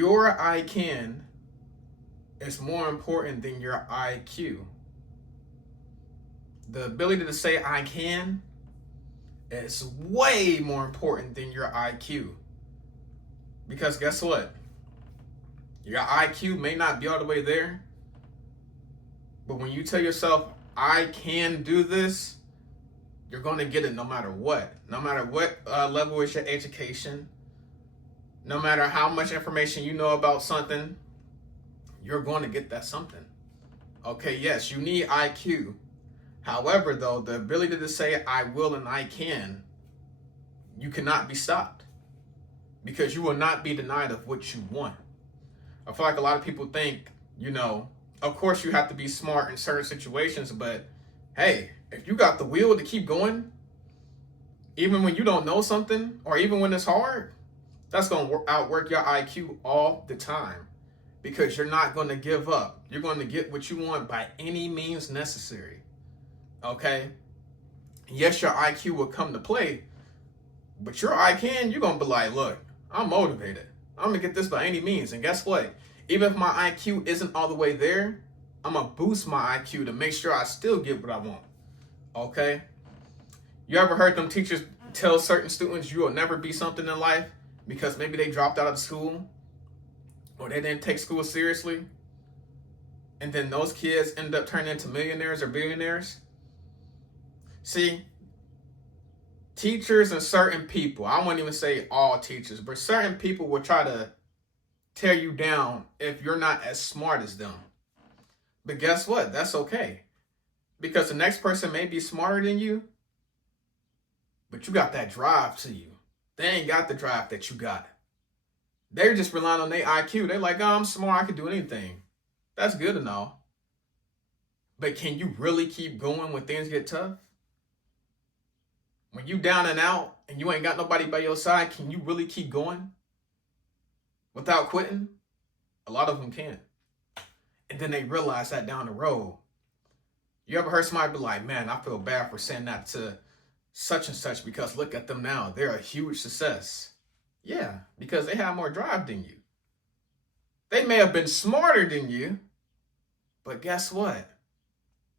your I can is more important than your IQ. The ability to say I can is way more important than your IQ. Because guess what? Your IQ may not be all the way there, but when you tell yourself, I can do this, you're going to get it no matter what. No matter what level is your education, no matter how much information you know about something, you're going to get that something. Okay, yes, you need IQ. However, though, the ability to say I will and I can, you cannot be stopped because you will not be denied of what you want. I feel like a lot of people think, of course you have to be smart in certain situations, but hey, if you got the will to keep going, even when you don't know something or even when it's hard, that's going to outwork your IQ all the time because you're not going to give up. You're going to get what you want by any means necessary. Okay? Yes, your IQ will come to play, but your I can, you're going to be like, look, I'm motivated. I'm going to get this by any means. And guess what? Even if my IQ isn't all the way there, I'm going to boost my IQ to make sure I still get what I want. Okay? You ever heard them teachers tell certain students you will never be something in life because maybe they dropped out of school or they didn't take school seriously? And then those kids end up turning into millionaires or billionaires? See, teachers and certain people, I won't even say all teachers, but certain people will try to tear you down if you're not as smart as them. But guess what? That's okay. Because the next person may be smarter than you, but you got that drive to you. They ain't got the drive that you got. They're just relying on their IQ. They're like, oh, I'm smart, I can do anything. That's good and all. But can you really keep going when things get tough? When you down and out and you ain't got nobody by your side, can you really keep going without quitting? A lot of them can't. And then they realize that down the road. You ever heard somebody be like, man, I feel bad for saying that to such and such because look at them now. They're a huge success. Yeah, because they have more drive than you. They may have been smarter than you, but guess what?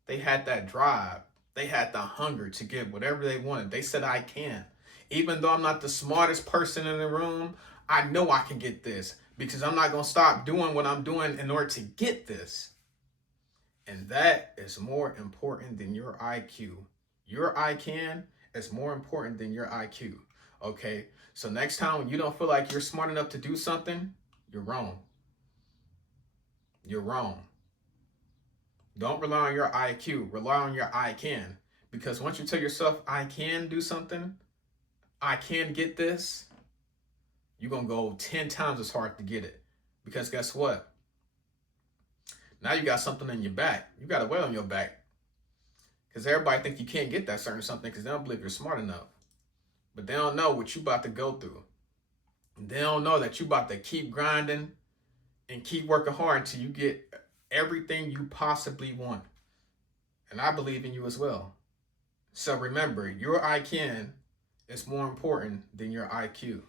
They had that drive. They had the hunger to get whatever they wanted. They said, I can. Even though I'm not the smartest person in the room, I know I can get this because I'm not going to stop doing what I'm doing in order to get this. And that is more important than your IQ. Your I can is more important than your IQ. Okay? So next time when you don't feel like you're smart enough to do something, you're wrong. You're wrong. Don't rely on your IQ. Rely on your I can. Because once you tell yourself, I can do something, I can get this, you're going to go 10 times as hard to get it. Because guess what? Now you got something in your back. You got a weight on your back. Because everybody think you can't get that certain something because they don't believe you're smart enough. But they don't know what you about to go through. They don't know that you about to keep grinding and keep working hard until you get everything you possibly want. And I believe in you as well. So remember, your I can is more important than your IQ.